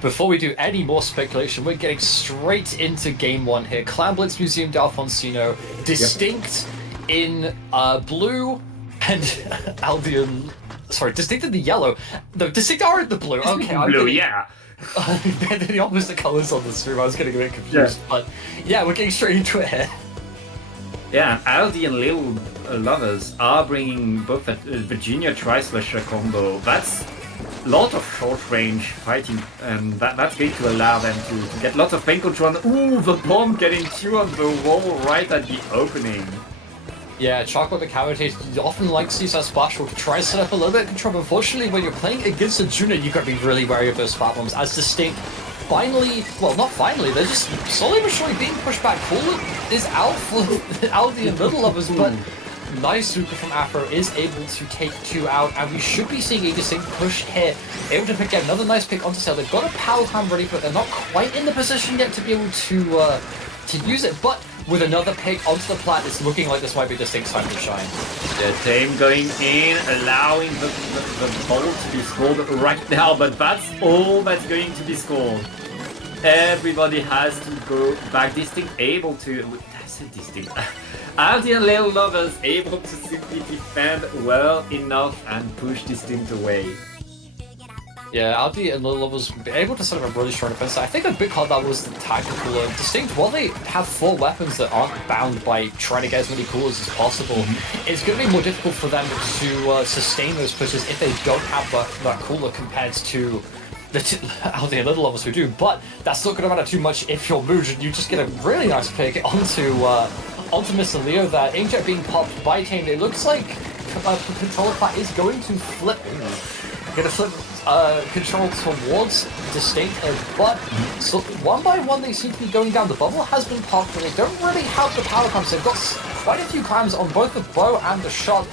before we do any more speculation, we're getting straight into game one here. Clan Blitz Museum d'Alfonsino, DistInkt in blue, and Aldi. Sorry, DistInkt in the yellow. No, DistInkt are in the blue. Okay, blue, yeah. They're the opposite colors on the stream. I was getting a bit confused, but yeah, we're getting straight into it here. Yeah, Aldi and Lidl Lovers are bringing both a Virginia Tri-Slasher combo. That's a lot of short-range fighting, and that's going to allow them to get lots of pain control. Ooh, the bomb getting through on the wall right at the opening. Yeah, Chocolate Decapitate often likes to use that splash wall to try and set up a little bit of control. Unfortunately, when you're playing against a Juno, you've got to be really wary of those splat bombs. As DistInkt finally, well, not finally, they're just slowly but surely being pushed back. Cool is out for Aldi and Lidl Lovers, but nice super from Afro is able to take 2 out, and we should be seeing a DistInkt push here, able to get another nice pick onto sale. They've got a power clam ready, but they're not quite in the position yet to be able to use it. But with another pick onto the plat, it's looking like this might be DistInkt's time to shine. The team going in, allowing the ball to be scored right now, but that's all that's going to be scored. Everybody has to go back. DistInkt able to... That's a DistInkt. Aldi and Lidl Lovers able to simply defend well enough and push DistInkt away. Yeah, Aldi and Lidl Lovers were able to set up a really strong defense. I think a big part of that was the tactical. DistInkt, while they have 4 weapons that aren't bound by trying to get as many coolers as possible, it's going to be more difficult for them to sustain those pushes if they don't have that cooler compared to the Aldi and Lidl Lovers who do. But that's not going to matter too much if you're Mooj and you just get a really nice pick onto Mr. Leo there. Inkjet being popped by Tame. It looks like controller plat is going to flip. Gonna flip control towards DistInkt, but so one by one they seem to be going down. The bubble has been popped, but they don't really have the power clams. They've got quite a few clams on both the bow and the shot.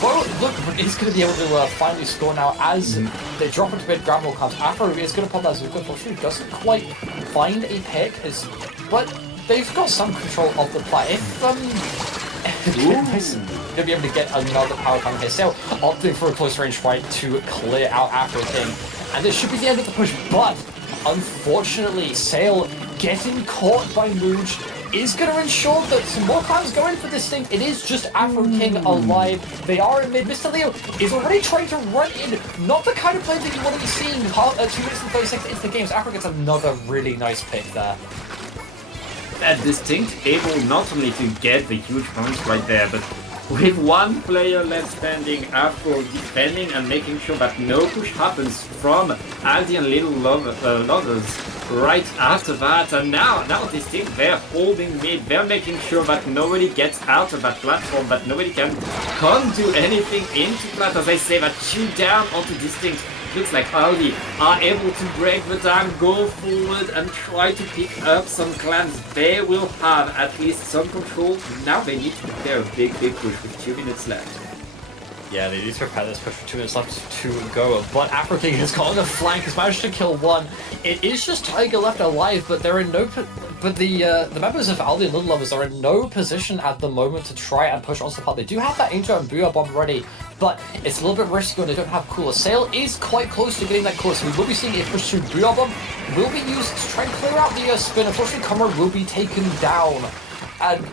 Bow, look, is going to be able to finally score now as they drop into mid, grab more clams. Afro is going to pop that Zuka. Unfortunately, doesn't quite find a pick, but they've got some control of the play. Gonna be able to get another power clam here. Sale opting for a close range fight to clear out Afro King, and this should be the end of the push. But unfortunately, Sale getting caught by Mooj is going to ensure that some more clams go in for DistInkt. It is just Afro King alive. They are in mid. Mr. Leo is already trying to run in. Not the kind of play that you want to be seeing 2 minutes and 30 seconds into the game. So Afro gets another really nice pick there. And DistInkt able not only to get the huge punch right there, but with 1 player left standing, Afro defending and making sure that no push happens from Aldi and Lidl Lovers right after that. And now DistInkt, they're holding mid, they're making sure that nobody gets out of that platform, that nobody can do anything into plat. As I say, that shoot down onto DistInkt. Looks like Aldi are able to break the dam, go forward and try to pick up some clams. They will have at least some control. Now they need to prepare a big push with 2 minutes left. Yeah, they need to prepare this push with 2 minutes left to go, but Afro King has got on the flank, has managed to kill 1. It is just Tiger left alive, but they're in no... But the members of Aldi and Lidl Lovers are in no position at the moment to try and push onto the part. They do have that Inkjet and Booyah Bomb ready, but it's a little bit risky when they don't have cooler. Sale is quite close to getting that cooler, so we will be seeing a push through. Booyah Bomb will be used to try and clear out the spin. Unfortunately, Comrade will be taken down, and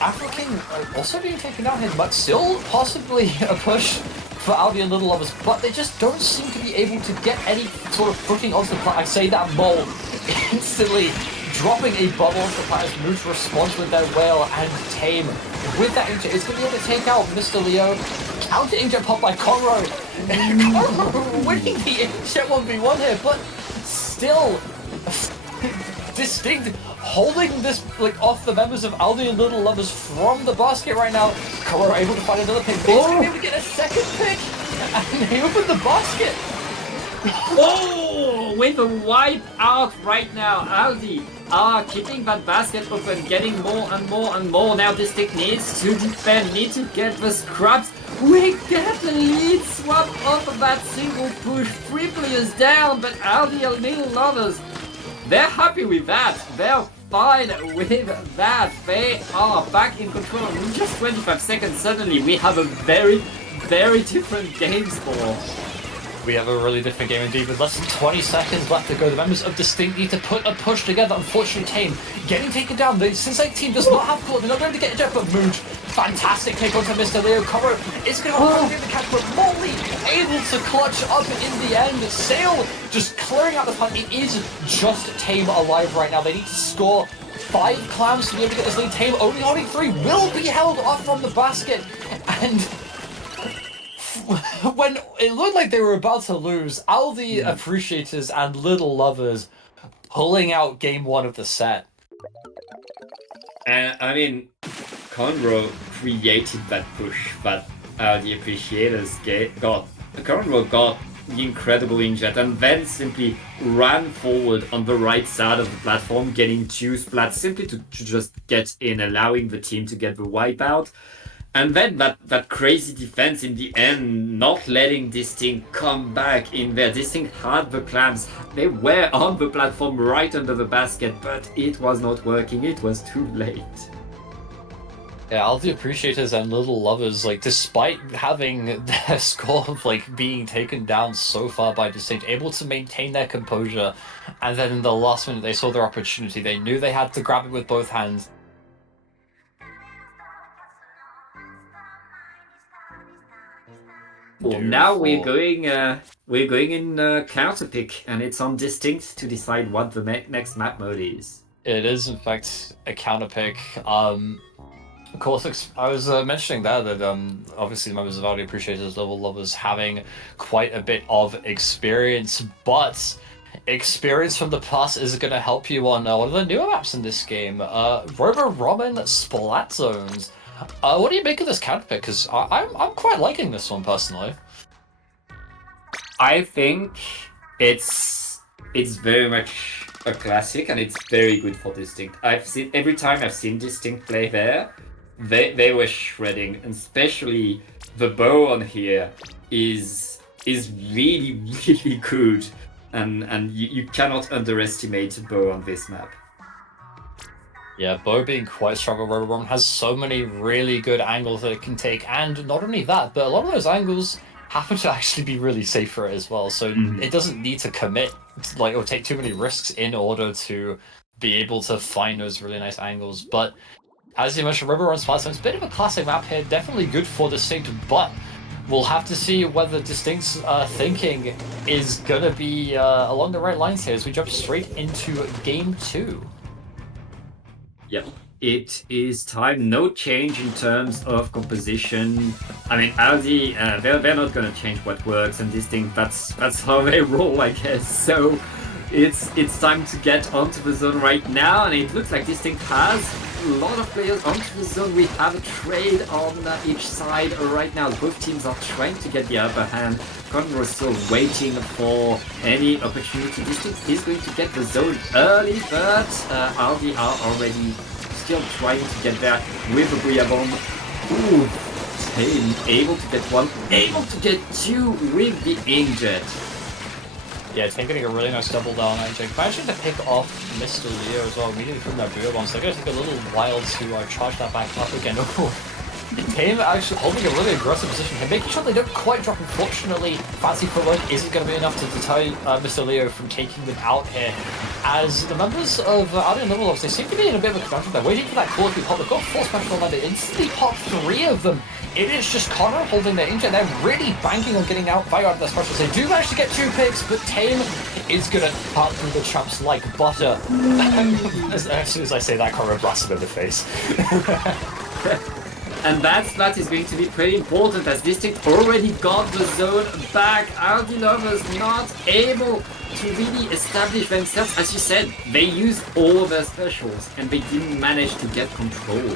Afro King also being taken down here, but still possibly a push for Aldi and Lidl Lovers, but they just don't seem to be able to get any sort of footing onto the plat. I say that Mole instantly dropping a bubble onto the plat as Mooj responds with their whale, and Tame with that Inkjet is going to be able to take out Mr. Leo. Counter Inkjet pop by Conroe. Conroe winning the Inkjet 1v1 here, but still DistInkt holding this like off the members of Aldi and Lidl Lovers from the basket right now. Conroe able to find another pick. He's going to be able to get a second pick, and they open the basket. Oh, with a wipe out right now. Aldi are keeping that basket open, getting more and more and more. Now DistInkt needs to defend, needs to get the scraps. We get the lead swap off of that single push. 3 players down, but Aldi and Lidl Lovers, they're happy with that. They're fine with that. They are back in control. In just 25 seconds, suddenly we have a very different game score. We have a really different game indeed. With less than 20 seconds left to go, the members of DistInkt need to put a push together. Unfortunately, Tame getting taken down. The Cincinnati team does not have court. They're not going to get a jet, but Mooj, fantastic take on from Mr. Leo. Cover is going to get the catch, but Molly able to clutch up in the end. Sale just clearing out the punt. It is just Tame alive right now. They need to score 5 clams to be able to get this lead. Tame only holding 3, will be held off from the basket, and when it looked like they were about to lose, Aldi Appreciators and Lidl Lovers pulling out game 1 of the set. I mean, Conroe created that push, but the Appreciators got the incredible injet and then simply ran forward on the right side of the platform, getting 2 splats simply to just get in, allowing the team to get the wipeout. And then that crazy defense in the end, not letting DistInkt come back in there. DistInkt had the clams. They were on the platform right under the basket, but it was not working. It was too late. Yeah, Aldi Appreciators and Lidl Lovers, like, despite having their score of, like, being taken down so far by DistInkt, able to maintain their composure, and then in the last minute they saw their opportunity. They knew they had to grab it with both hands. Well, now we're going in counter pick, and it's on DistInkt to decide what the next map mode is. It is, in fact, a counter pick. Of course, I was mentioning there that obviously the members of Aldi Appreciators Lidl Lovers having quite a bit of experience, but experience from the past is going to help you on one of the newer maps in this game, Robo Ramen Splat Zones. What do you make of this counter pick? Because I'm quite liking this one personally. I think it's very much a classic, and it's very good for DistInkt. Every time I've seen DistInkt play there, they were shredding, and especially the bow on here is really really good, and you cannot underestimate bow on this map. Yeah, Bo being quite strong on Robo Ramen has so many really good angles that it can take, and not only that, but a lot of those angles happen to actually be really safe for it as well, so it doesn't need to commit, like, or take too many risks in order to be able to find those really nice angles. But as you mentioned, Robo Ramen Splat Zone, it's a bit of a classic map here, definitely good for DistInkt, but we'll have to see whether DistInkt's thinking is going to be along the right lines here as we jump straight into game 2. Yep, it is time. No change in terms of composition. I mean, Aldi, they're not gonna change what works, and DistInkt, that's how they roll, I guess. So it's time to get onto the zone right now, and it looks like DistInkt has a lot of players onto the zone. We have a trade on each side right now. Both teams are trying to get the upper hand. Conroe is still waiting for any opportunity. DistInkt is going to get the zone early, but Aldi are already still trying to get there with a Booyah Bomb. Ooh, Tame able to get 1, able to get 2 with the Inkjet. Yeah, Tame getting a really nice double down Inkjet. Managing to pick off Mr. Leo as well, immediately from their Booyah Bombs. They're going to take a little while to charge that back up again. Tame actually holding a really aggressive position here, making sure they don't quite drop. Unfortunately, fancy footwork isn't going to be enough to deter Mr. Leo from taking them out here. As the members of Aldi and Lidl Lovers, they seem to be in a bit of a conundrum. They're waiting for that call to be popped. They've got 4 special on they instantly pop 3 of them. It is just Conroe holding their Inkjet. They're really banking on getting out Value out of their specials. They do manage to get 2 picks, but Tame is going to part through the champs like butter. As soon as I say that, Conroe blasts him in the face. And that is going to be pretty important, as DistInkt already got the zone back. Aldi Lovers not able to really establish themselves. As you said, they used all their specials and they didn't manage to get control.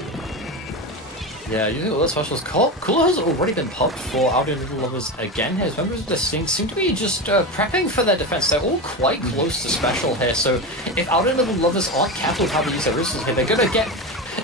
Yeah, using all those specials. Cooler has already been popped for Aldi and Lidl Lovers again here. As members of DistInkt seem to be just prepping for their defense. They're all quite close to special here, so if Aldi and Lidl Lovers aren't careful with how they use their resources here, they're going to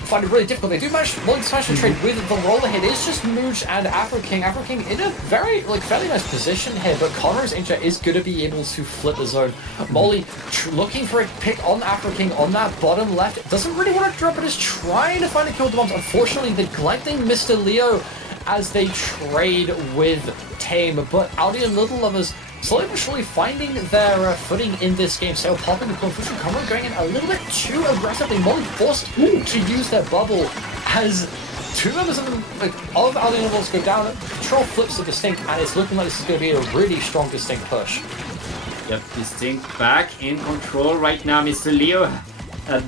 find it really difficult. They do manage one special trade with the roller hit. It's just Mooj and Afro-King. Afro-King in a very, fairly nice position here, but Conroe's Inkjet is going to be able to flip the zone. Molly looking for a pick on Afro-King on that bottom left. Doesn't really want to drop it, is trying to find a kill with the bombs. Unfortunately, neglecting Mr. Leo as they trade with Tame, but Aldi and Lidl Lovers slowly but surely finding their footing in this game. So popping the confusion, Conroe going in a little bit too aggressively. Molly forced to use their bubble as two members of Aldi Lovers go down. Control flips the DistInkt, and it's looking like this is going to be a really strong DistInkt push. Yep, DistInkt back in control right now. Mr. Leo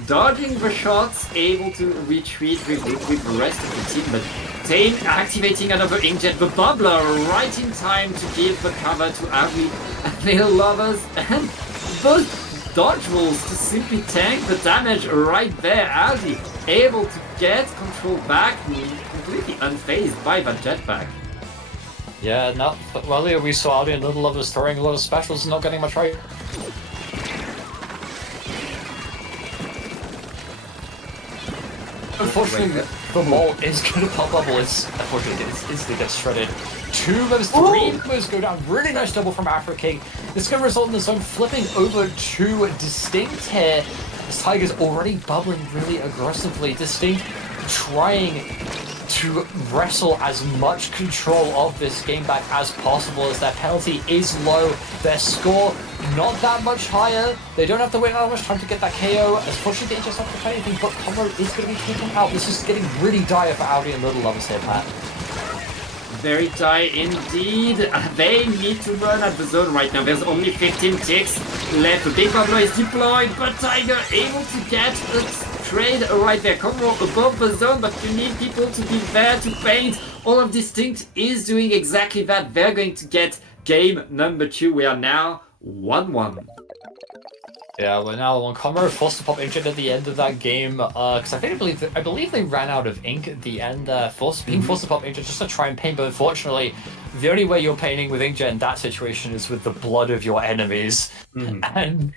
dodging the shots, able to retreat with the rest of the team, but Tane activating another inkjet, the bubbler right in time to give the cover to Aldi Lidl Lovers, and those dodge rolls to simply tank the damage right there. Aldi able to get control back, completely unfazed by that jetpack. Yeah, no, but earlier we saw Aldi and Lidl Lovers throwing a lot of specials and not getting much right. Unfortunately, the mole is going to pop bubble. Unfortunately, it's instantly gets shredded. Two members, three members go down. Really nice double from Afriking. This is going to result in the zone flipping over to DistInkt here. This Tiger's already bubbling really aggressively. DistInkt trying to wrestle as much control of this game back as possible, as their penalty is low, their score not that much higher. They don't have to wait that much time to get that KO. Unfortunately, they just have to fight anything, but Conroe is going to be taken out. This is getting really dire for Aldi and Lidl Lovers here, Pat. Very dire indeed. They need to run at the zone right now. There's only 15 ticks left. The big bubbler is deployed, but Tiger able to get a trade right there. Conroe above the zone, but you need people to be there to paint. All of DistInkt is doing exactly that. They're going to get game number 2. We are now 1-1. Yeah, we're now on Conroe forced to pop inkjet at the end of that game, because I believe they ran out of ink at the end, being forced to pop inkjet just to try and paint, but unfortunately, the only way you're painting with inkjet in that situation is with the blood of your enemies, and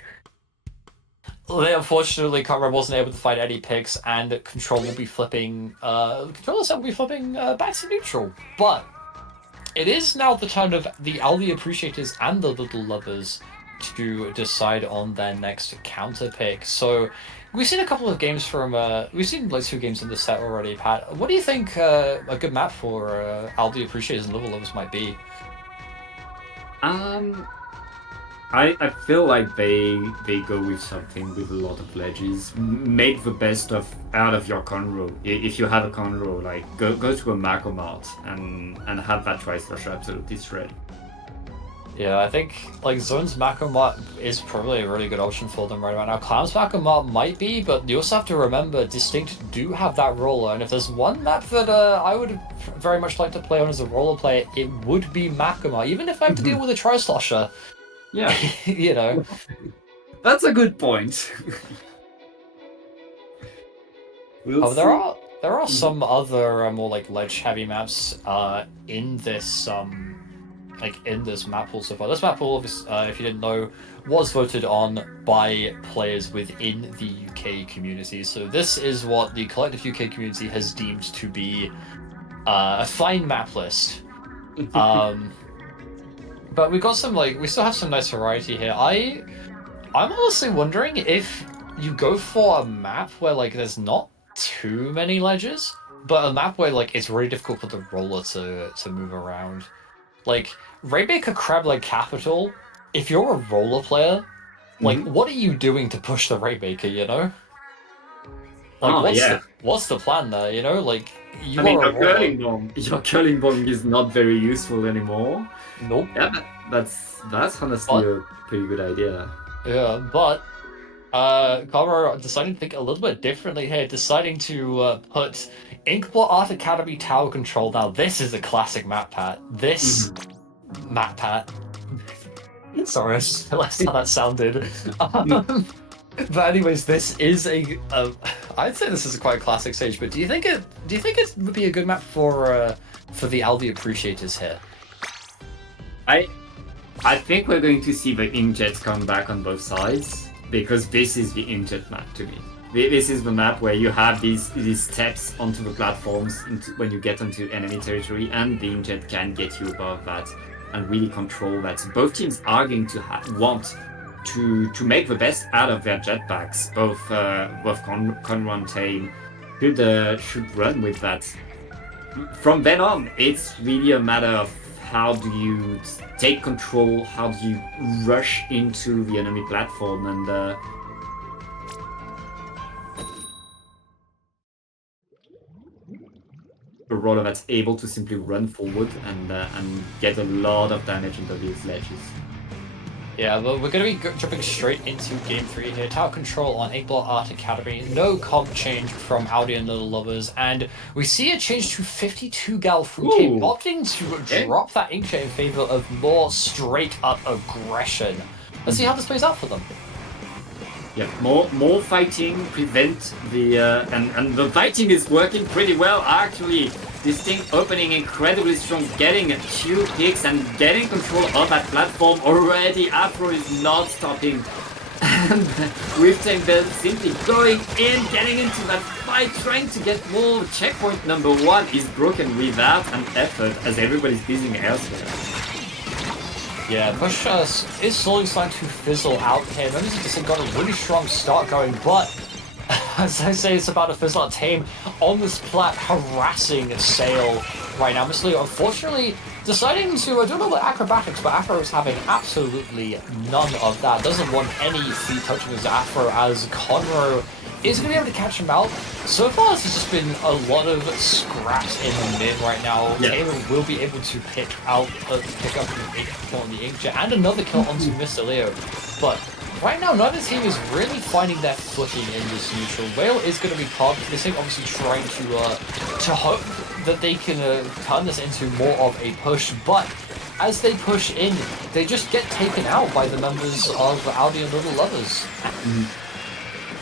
unfortunately, Conroe wasn't able to find any picks, and Control will be flipping, Controller set will be flipping back to neutral, but it is now the turn of the Aldi Appreciators and the Lidl Lovers to decide on their next counter pick. So we've seen a couple of games from we've seen like 2 games in the set already, Pat. What do you think a good map for Aldi Appreciators and Lidl Lovers might be? I feel like they go with something with a lot of ledges. Make the best out of your Conroe. If you have a Conroe, like go to a Mako Mart and have that Tri-Slasher absolutely shred. Yeah, I think like Zone's Mako Mart is probably a really good option for them right now. Clown's Mako Mart might be, but you also have to remember DistInkt do have that roller, and if there's one map that I would very much like to play on as a roller player, it would be Mako Mart, even if I have to deal with a Tri-Slasher. Yeah. You know. That's a good point. There are some other more like ledge heavy maps in this map pool so far. This map pool, if you didn't know, was voted on by players within the UK community. So this is what the collective UK community has deemed to be a fine map list. But we still have some nice variety here. I'm honestly wondering if you go for a map where like there's not too many ledges, but a map where like it's really difficult for the roller to move around. Like Rainmaker Crab Leg Capital, if you're a roller player, like what are you doing to push the Rainmaker, you know? Like what's the plan there, you know? Like your curling bomb is not very useful anymore. Nope. Yeah, that's honestly a pretty good idea. Yeah, but Conroe deciding to think a little bit differently here, deciding to put Inkblot Art Academy Tower Control. Now this is a classic map, Pat. Map, Pat. Sorry, I just realized how that sounded. But anyways, this is I'd say this is quite a classic stage. But do you think it would be a good map for the Aldi Appreciators here? I think we're going to see the inkjets come back on both sides, because this is the inkjet map to me. This is the map where you have these steps onto the platforms when you get onto enemy territory, and the inkjet can get you above that and really control that. So both teams are going to want to make the best out of their jetpacks. Both Conroe and Tane should run with that. From then on, it's really a matter of how do you take control, how do you rush into the enemy platform, and a roller that's able to simply run forward and get a lot of damage into these ledges. Yeah, well, we're going to be jumping straight into Game 3 here. Tower control on 8-Ball Art Academy. No comp change from Aldi and Lidl Lovers. And we see a change to 52 Gal from Team, opting to drop that Inkjet in favor of more straight-up aggression. Let's see how this plays out for them. Yeah, more fighting, prevent the... and the fighting is working pretty well, actually. DistInkt opening incredibly strong, getting 2 picks and getting control of that platform already. Afro is not stopping. And with Tangbell simply going in, getting into that fight, trying to get more. Checkpoint number 1 is broken without an effort as everybody's busy elsewhere. Yeah, push is slowly starting to fizzle out here. Members of DistInkt got a really strong start going, but as I say, it's about to fizzle out. Tame on the Splat, harassing Sail right now. Mr. Leo, unfortunately, deciding to, I don't know about acrobatics, but Afro is having absolutely none of that. Doesn't want any feet touching his Afro, as Conroe is going to be able to catch him out. So far, this has just been a lot of scraps in the mid right now. Yeah. Taylor will be able to pick up an 8 kill on the Inkjet and another kill onto Mr. Leo. But right now, neither team is really finding their footing in this neutral. Whale is going to be part of this thing, obviously trying to hope that they can turn this into more of a push, but as they push in, they just get taken out by the members of Aldi and Lidl Lovers.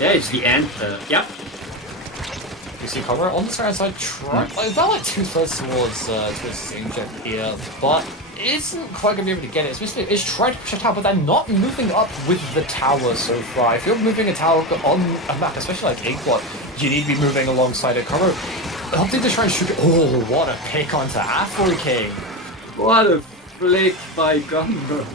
Yeah, it's the end. Yep. You see cover on the right side, about like 2/3 towards the Inkjet here, but isn't quite going to be able to get it. Especially is trying to push a tower, but they're not moving up with the tower so far. If you're moving a tower on a map, especially like 8-Bot, you need to be moving alongside a cover. I think they're trying to shoot it. Oh, what a pick onto Afro King. What a flick by Gumbo.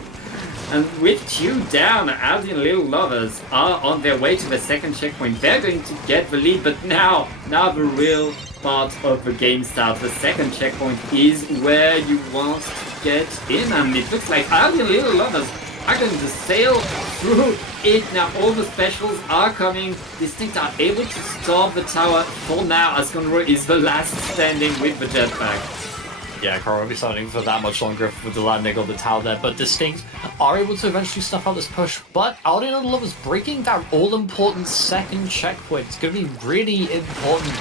And with 2 down, Aldi and Lidl Lovers are on their way to the second checkpoint. They're going to get the lead, but now the real part of the game starts. The second checkpoint is where you want to get in, and it looks like Aldi and Lidl Lovers are going to sail through it. Now all the specials are coming. DistInkt are able to stop the tower for now, as Conroe is the last standing with the jetpack. Yeah, Conroe won't be standing for that much longer with the landing on the tower there, but DistInkt are able to eventually snuff out this push. But Aldi and Lovers breaking that all-important second checkpoint. It's going to be really important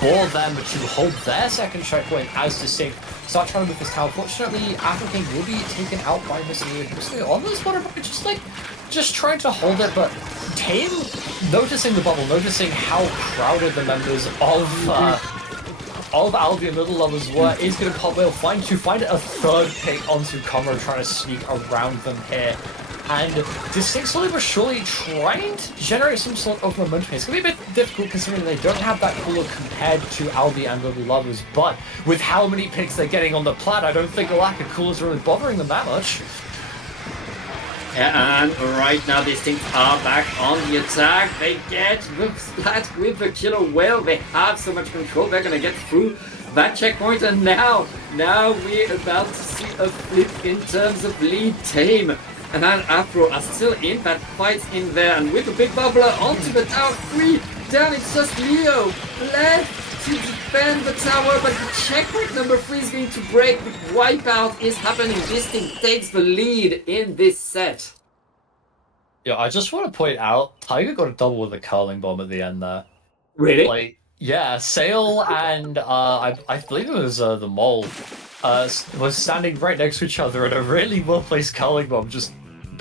for them to hold their second checkpoint as DistInkt start trying to move this tower. Fortunately, Afro King will be taken out by Mr. Leo on this one, just trying to hold it, but Tame, noticing the bubble, noticing how crowded the members of Aldi and Lidl Lovers were, is going to pop whale, find a third pick onto Conroe, trying to sneak around them here. And DistInkt slowly but surely trying to generate some sort of momentum here. It's going to be a bit difficult considering they don't have that cooler compared to Aldi and Lidl Lovers, but with how many picks they're getting on the plat, I don't think the lack of coolers really bothering them that much. Yeah, and right now DistInkt are back on the attack. They get the Splat with the killer whale. They have so much control. They're going to get through that checkpoint, and now we're about to see a flip in terms of lead. Tame and then Afro are still in that fight in there, and with a big bubbler onto the tower. 3 down, it's just Leo left to defend the tower, but the checkpoint number 3 is going to break. The wipeout is happening. DistInkt takes the lead in this set. Yeah, I just want to point out, Tiger got a double with a curling bomb at the end there. Really? Like, yeah, Sail and I believe it was the Mole was standing right next to each other, and a really well-placed curling bomb just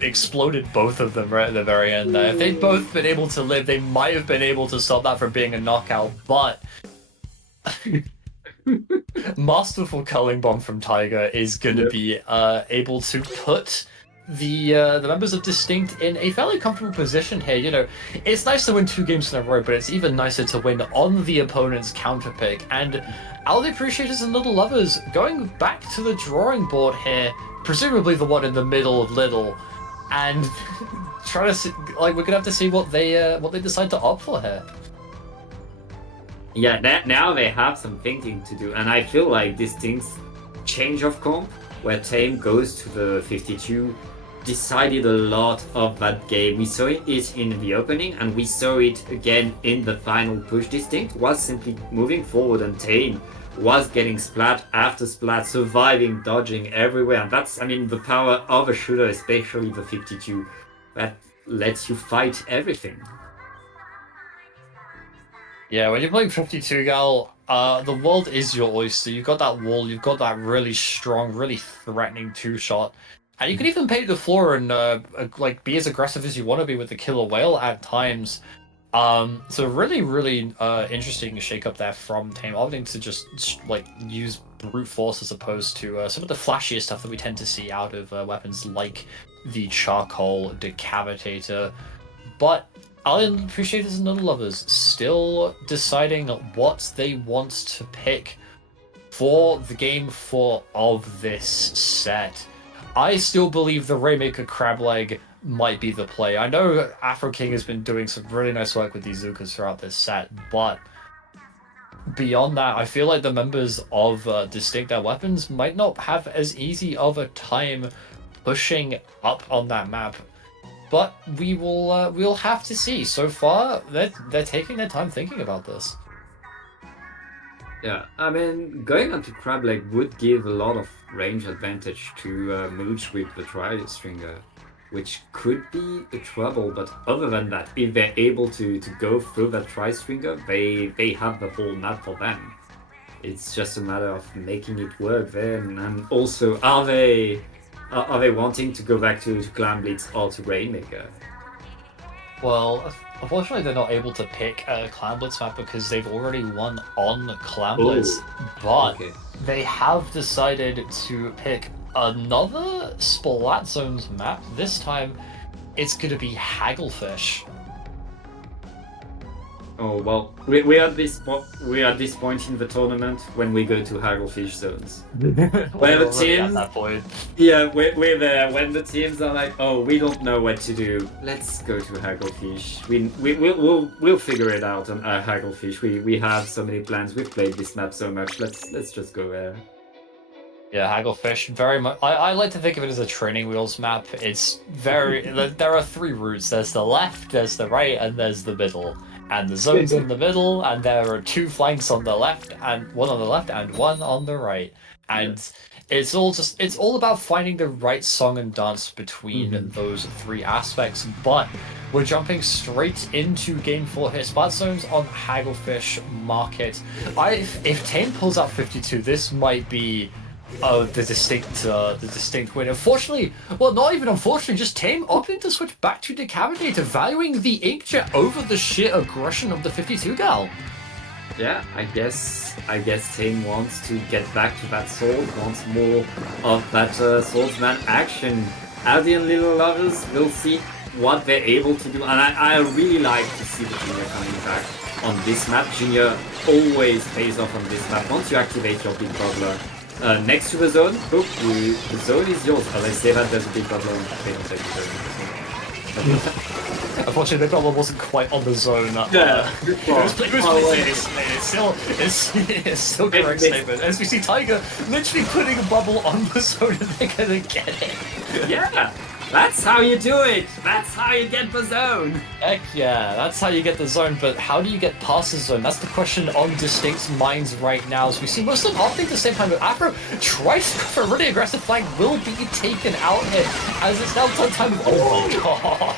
exploded both of them right at the very end there. If they'd both been able to live, they might have been able to stop that from being a knockout, but masterful culling bomb from Tiger is going to be able to put the members of DistInkt in a fairly comfortable position here. You know, it's nice to win 2 games in a row, but it's even nicer to win on the opponent's counterpick. And Aldi Appreciators and Lidl Lovers going back to the drawing board here, presumably the one in the middle of Lidl, and trying to see, like, we're gonna have to see what they decide to opt for here. Yeah, now they have some thinking to do, and I feel like DistInkt's change of comp where Tame goes to the 52, decided a lot of that game. We saw it in the opening, and we saw it again in the final push. DistInkt was simply moving forward, and Tame was getting splat after splat, surviving, dodging everywhere. And that's, I mean, the power of a shooter, especially the 52, that lets you fight everything. Yeah, when you're playing 52 gal, the world is your oyster. You've got that wall, you've got that really strong, really threatening two-shot. And you can even paint the floor and like be as aggressive as you want to be with the killer whale at times. So really interesting shake up there from Tame, opting to just like use brute force as opposed to some of the flashier stuff that we tend to see out of weapons like the charcoal decapitator. But Aldi Appreciators and Lidl Lovers still deciding what they want to pick for the game 4 of this set. I still believe the Rainmaker Crab Leg might be the play. I know Afro King has been doing some really nice work with these Zukas throughout this set, but beyond that, I feel like the members of DistInkt, their weapons, might not have as easy of a time pushing up on that map. But we'll have to see. So far, they're taking their time thinking about this. Yeah, I mean, going onto Crab Leg would give a lot of range advantage to Mooch with the Tri-Stringer, which could be a trouble. But other than that, if they're able to go through that Tri-Stringer, they have the whole map for them. It's just a matter of making it work then. And also, are they wanting to go back to Clan Blitz or to Rainmaker? Well, unfortunately, they're not able to pick a Clan Blitz map because they've already won on Clan Blitz. But they have decided to pick another Splat Zones map. This time, it's going to be Hagglefish. Oh well, we are at this point in the tournament when we go to Hagglefish zones. Where the teams, at that point. Yeah, we're there when the teams are like, oh, we don't know what to do. Let's go to Hagglefish. We'll figure it out on Hagglefish. We have so many plans. We've played this map so much. Let's just go there. Yeah, Hagglefish, very much. I like to think of it as a training wheels map. It's very. There are 3 routes. There's the left, there's the right, and there's the middle. And the zone's in the middle, and there are 2 flanks on the left, and 1 on the left, and 1 on the right. And it's all about finding the right song and dance between those 3 aspects. But we're jumping straight into Game 4 here. Splat Zones on Hagglefish Market. If Tame pulls out 52, this might be the DistInkt win. Unfortunately, well, not even unfortunately, just Tame opting to switch back to Decapitator, valuing the Inkjet over the sheer aggression of the 52 gal. Yeah, I guess Tame wants to get back to that sword, wants more of that swordsman action. Aldi and Lidl Lovers will see what they're able to do, and I really like to see the Junior coming back on this map. Junior always pays off on this map. Once you activate your big bubbler next to the zone, boop, the zone is yours. As I say that, there's a big bubbler on the take the zone. Unfortunately, the problem wasn't quite on the zone. Yeah, it's still correct statement. As we see Tiger literally putting a bubble on the zone and they're gonna get it. Yeah, that's how you do it. That's how you get the zone. Heck yeah, that's how you get the zone. But how do you get past the zone? That's the question on DistInkt's minds right now. As we see most of them opting the same time, but Afro tries to go for a really aggressive flank, will be taken out here as it's now time. Oh my god.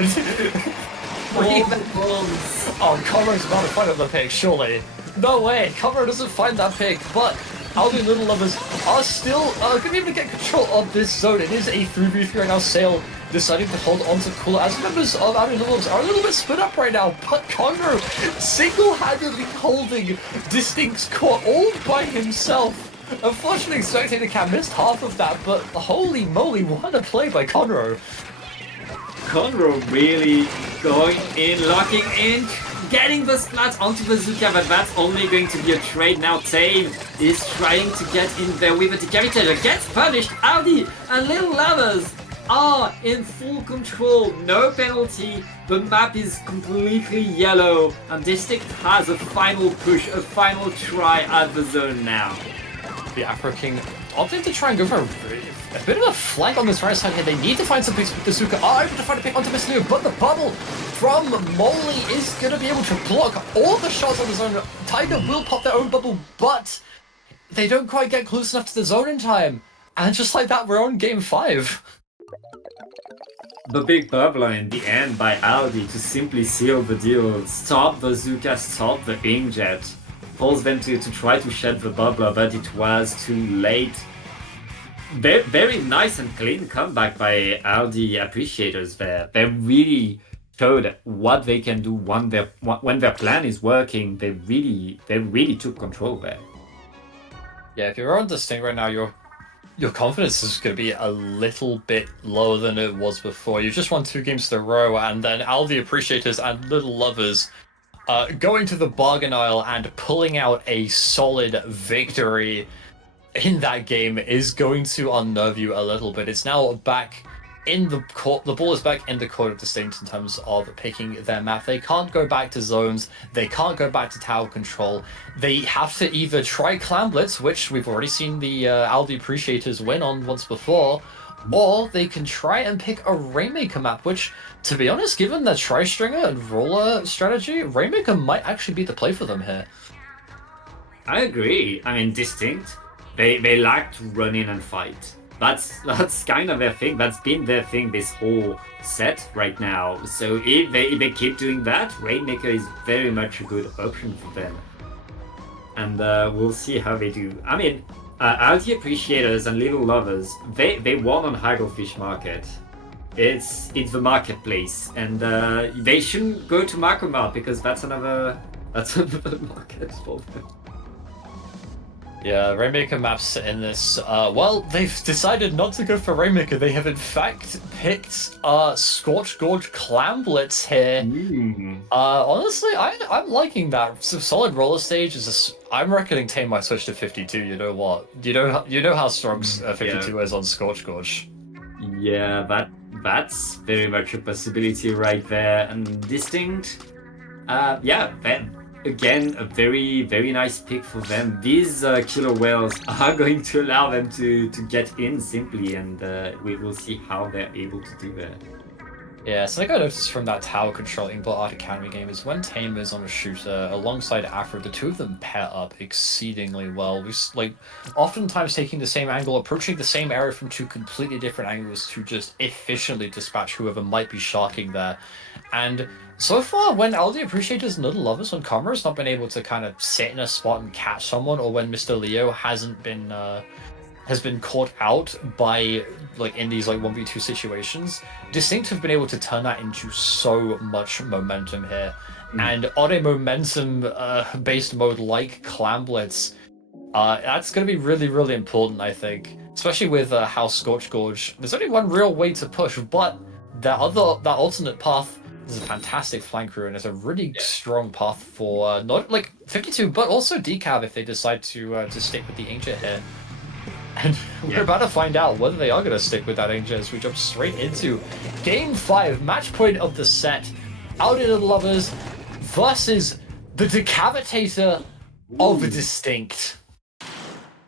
Oh, Conroe's about to find out the pick, surely. No way, Conroe doesn't find that pick, but Aldi and Lidl Lovers are still going to be able to get control of this zone. It is a 3v3 right now. Sale deciding to hold on to Cooler as members of Aldi and Lidl Lovers are a little bit split up right now, but Conroe single-handedly holding DistInkt's core all by himself. Unfortunately, Spectator Cam missed half of that, but holy moly, what a play by Conroe. Conroe really going in, locking in, getting the splats onto the Zuka, but that's only going to be a trade now. Tame is trying to get in there with a Decapitator, gets punished. Aldi and Lidl Lovers are in full control, no penalty. The map is completely yellow, and DistInkt has a final push, a final try at the zone now. The Afro King opting to try and go for a bit of a flank on this right side here. They need to find some picks with the Suka. Are able to find a pick onto Mr. Leo, but the bubble from Molly is going to be able to block all the shots on the zone. Tiger will pop their own bubble, but they don't quite get close enough to the zone in time. And just like that, we're on game 5. The big bubbler in the end by Aldi to simply seal the deal, stop the Zuka, stop the inkjet, force them to try to shed the bubbler, but it was too late. Very nice and clean comeback by Aldi Appreciators there. They really showed what they can do when their plan is working. They really took control there. Yeah, if you're on DistInkt right now, your confidence is going to be a little bit lower than it was before. You've just won 2 games in a row, and then Aldi Appreciators and Lidl Lovers going to the bargain aisle and pulling out a solid victory in that game is going to unnerve you a little bit. It's now back in the court. The ball is back in the court of DistInkt in terms of picking their map. They can't go back to zones. They can't go back to tower control. They have to either try Clan Blitz, which we've already seen the Aldi Appreciators win on once before, or they can try and pick a Rainmaker map, which, to be honest, given the Tri-Stringer and Roller strategy, Rainmaker might actually be the play for them here. I agree. I mean, DistInkt, they like to run in and fight. That's kind of their thing. That's been their thing this whole set right now. So if they keep doing that, Rainmaker is very much a good option for them. And we'll see how they do. I mean, Aldi Appreciators and Lidl Lovers, they won on Hagglefish Market. It's the marketplace, and they shouldn't go to Macomart because that's another market for them. Yeah, Rainmaker maps in this. Well, they've decided not to go for Rainmaker. They have in fact picked Scorch Gorge Clan Blitz here. Honestly, I'm liking that. So solid roller stage is. I'm reckoning Tame might switch to 52. You know what? You know how strong 52 is on Scorch Gorge. Yeah, that's very much a possibility right there. And DistInkt, again, a very, very nice pick for them. These killer whales are going to allow them to get in simply, and we will see how they're able to do that. Yeah, something I noticed from that tower controlling Bot Art Academy game is when Tame is on a shooter alongside Afro, the two of them pair up exceedingly well. We oftentimes taking the same angle, approaching the same area from 2 completely different angles to just efficiently dispatch whoever might be sharking there. And so far, when Aldi Appreciators and Lidl Lovers, when Comra's not been able to kind of sit in a spot and catch someone, or when Mr. Leo has been caught out by in these 1v2 situations, DistInkt have been able to turn that into so much momentum here. And on a momentum based mode like Clan Blitz, that's going to be really, really important, I think, especially with how Scorch Gorge. There's only one real way to push, but that alternate path is a fantastic flank route, and it's a really strong path for not 52, but also Decab if they decide to stick with the Inkjet here. And we're about to find out whether they are going to stick with that Inkjet as we jump straight into Game 5, match point of the set. Aldi Lovers versus the Decavitator of DistInkt.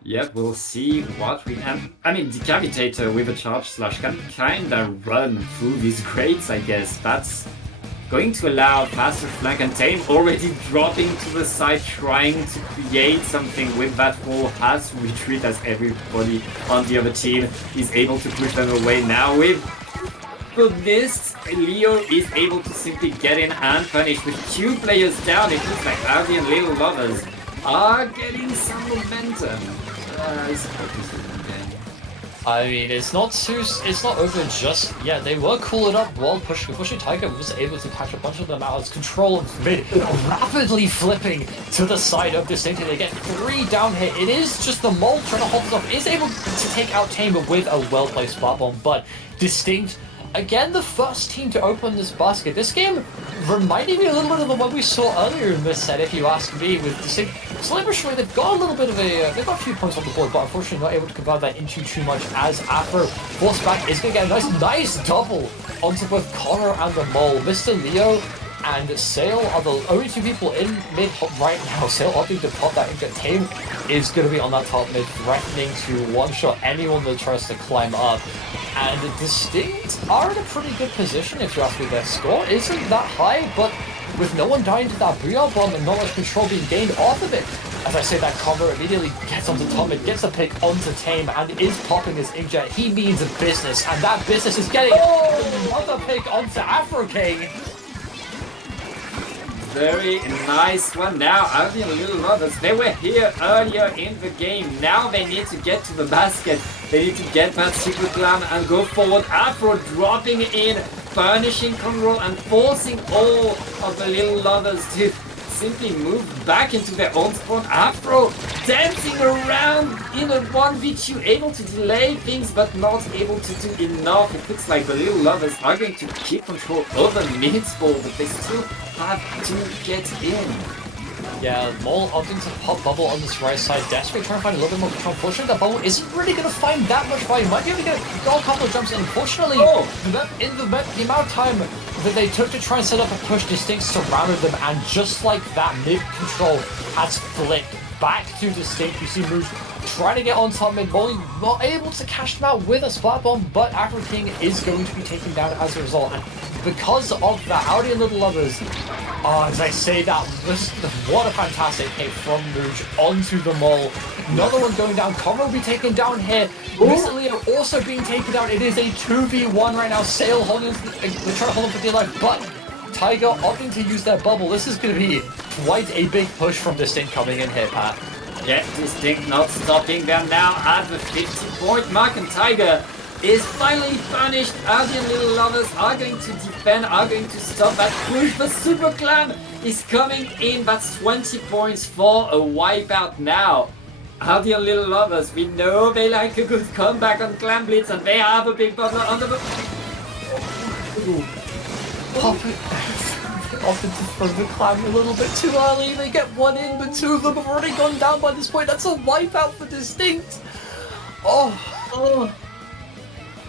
Yep, we'll see what we have. I mean, Decavitator with a charge slash can kinda run through these grates, I guess. That's going to allow faster flank, and Tame already dropping to the side, trying to create something with that wall, has to retreat as everybody on the other team is able to push them away. Now with this, Leo is able to simply get in and punish with 2 players down. It looks like Aldi and Lidl Lovers are getting some momentum. I mean, it's not over just yet. They were cooling up while pushing. Tiger was able to catch a bunch of them out as control of mid, rapidly flipping to the side of DistInkt. They get 3 down here. It is just the Mole trying to hold this off. Is able to take out Tamer with a well-placed spot bomb, but DistInkt, again, the first team to open this basket. This game reminding me a little bit of the one we saw earlier in this set, if you ask me, with DistInkt. Slippery, they've got a little bit of they've got a few points on the board, but unfortunately not able to convert that into too much, as Afro force back is going to get a nice double onto both Connor and the Mole. Mr. Leo and Sale are the only two people in mid right now. Sale opting to pop that inkjet. Tame is going to be on that top mid, threatening to one-shot anyone that tries to climb up. And DistInkt are in a pretty good position, if you ask me. Their score isn't that high, but with no one dying to that Booyah Bomb and not much control being gained off of it. As I say that, combo immediately gets onto top mid, gets a pick onto Tame, and is popping his inkjet. He means business, and that business is getting another pick onto Afro King. Very nice one. Now, Aldi and Lidl Lovers, they were here earlier in the game. Now they need to get to the basket. They need to get that super glam and go forward. Afro dropping in, punishing control and forcing all of the Lidl Lovers to simply move back into their own spawn. Afro dancing around in a 1v2, able to delay things but not able to do enough. It looks like the Lidl Lovers are going to keep control over mid-spawn, but they still have to get in. Yeah, Mole opting to pop bubble on this right side, desperately trying to find a little bit more control. Unfortunately, that bubble isn't really going to find that much value. Might be able to get a couple of jumps, and unfortunately, in the amount of time that they took to try and set up a push, DistInkt surrounded them, and just like that, mid-control has flipped back to DistInkt. You see moves trying to get on top mid, Molly not able to cash them out with a Splat Bomb, but Afro King is going to be taken down as a result. And because of that, Aldi and Lidl Lovers, as I say that, what a fantastic hit from Rouge onto the Mole. Another one going down. Conrad will be taken down here. Recently also being taken down. It is a 2v1 right now. Sale holding, they're trying to hold on for dear life, but Tiger opting to use their bubble. This is going to be quite a big push from DistInkt coming in here, Pat. Yeah, DistInkt not stopping them now at the 50-point mark, and Tiger is finally punished. Aldi and Lidl Lovers are going to defend, are going to stop that push. The Super Clan is coming in. That's 20 points for a wipeout now. Aldi and Lidl Lovers, we know they like a good comeback on Clan Blitz, and they have a big bubble under the... Often to throw the clan a little bit too early. They get one in, but two of them have already gone down by this point. That's a wipeout for DistInkt. Oh.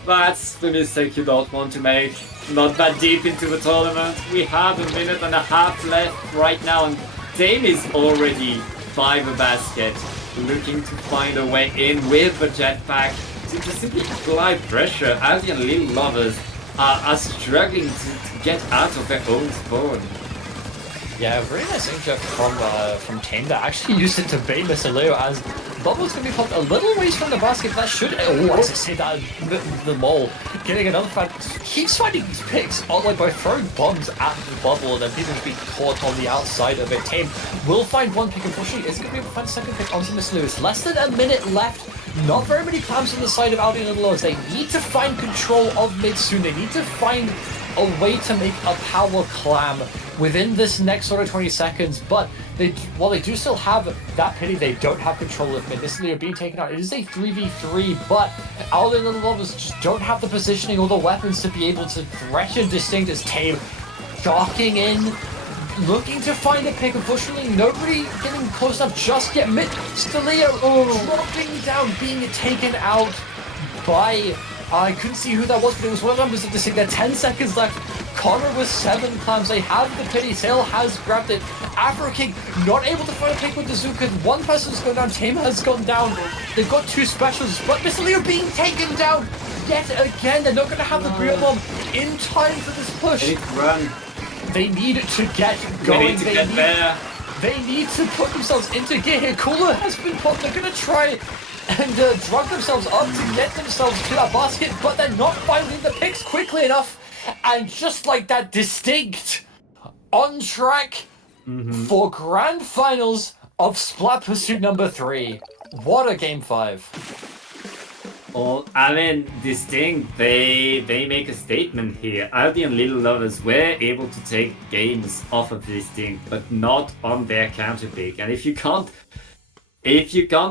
That's the mistake you don't want to make. Not that deep into the tournament. We have a minute and a half left right now, and Dame is already by the basket, looking to find a way in with the jetpack to just simply apply pressure. Aldi and Lidl Lovers are struggling to get out of their own spawn. Yeah, very nice inkjet from Tame that actually used it to bait Mr. Leo, as Bubble's going to be popped a little ways from the basket. That should... Oh, as I say that, the Mole getting another fan. Keeps finding these picks like by throwing bombs at the Bubble, and then people just be caught on the outside of it. Tame will find one pick. Unfortunately, is going to be able to find a second pick onto Mr. Lewis. Less than a minute left. Not very many clams on the side of Aldi and Lidl Lovers. They need to find control of mid soon. They need to find a way to make a power clam within this next sort of 20 seconds, but while they do still have that pity, they don't have control of mid. This is being taken out. It is a 3v3, but Aldi and Lidl Lovers just don't have the positioning or the weapons to be able to threaten DistInkt as Tame docking in, looking to find a pick. Unfortunately, nobody getting close enough just yet. Stelio dropping down, being taken out by... I couldn't see who that was, but it was one of the members of DistInkt. There 10 seconds left. Connor with 7 clams. They have the pity. Sale has grabbed it. Afro King not able to find a pick with the Zuka. One person's gone down. Tame has gone down. They've got 2 specials, but Mr. Leo being taken down yet again. They're not going to have the Brio Bomb in time for this push. They need to run. They need to get going. They need to get there. They need to put themselves into gear here. Cooler has been popped. They're going to try and drug themselves up to get themselves to that basket, but they're not finding the picks quickly enough. And just like that, DistInkt on track for grand finals of Splat Pursuit number 3. What a game 5. Well, I mean, DistInkt, they make a statement here. Aldi and Lidl Lovers were able to take games off of DistInkt, but not on their counterpick. And if you can't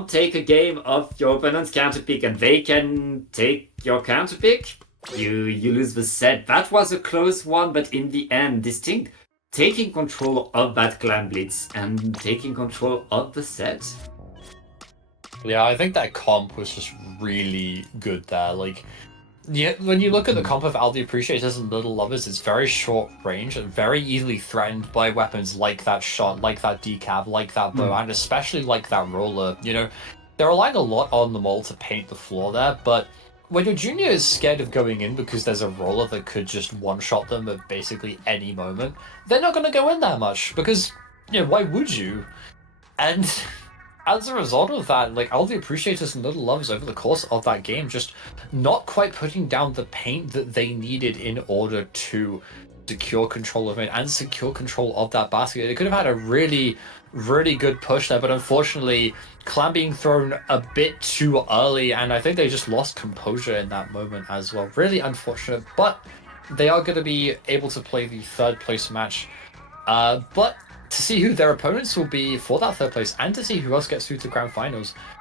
take a game off your opponent's counterpick and they can take your counterpick, you lose the set. That was a close one, but in the end, DistInkt taking control of that Clan Blitz and taking control of the set. Yeah, I think that comp was just really good there. Like, Yeah, when you look at the comp of Aldi Appreciators and Little Lovers, it's very short range and very easily threatened by weapons like that shot, like that decap, like that bow, and especially like that roller. You know, they're relying a lot on the mole to paint the floor there, but when your junior is scared of going in because there's a roller that could just one-shot them at basically any moment, they're not going to go in that much because, you know, why would you? And as a result of that, like Aldi Appreciators and Little Loves over the course of that game just not quite putting down the paint that they needed in order to secure control of it and secure control of that basket. They could have had a really, really good push there, but unfortunately, Clan being thrown a bit too early, and I think they just lost composure in that moment as well. Really unfortunate, but they are going to be able to play the third place match. But to see who their opponents will be for that third place and to see who else gets through to grand finals,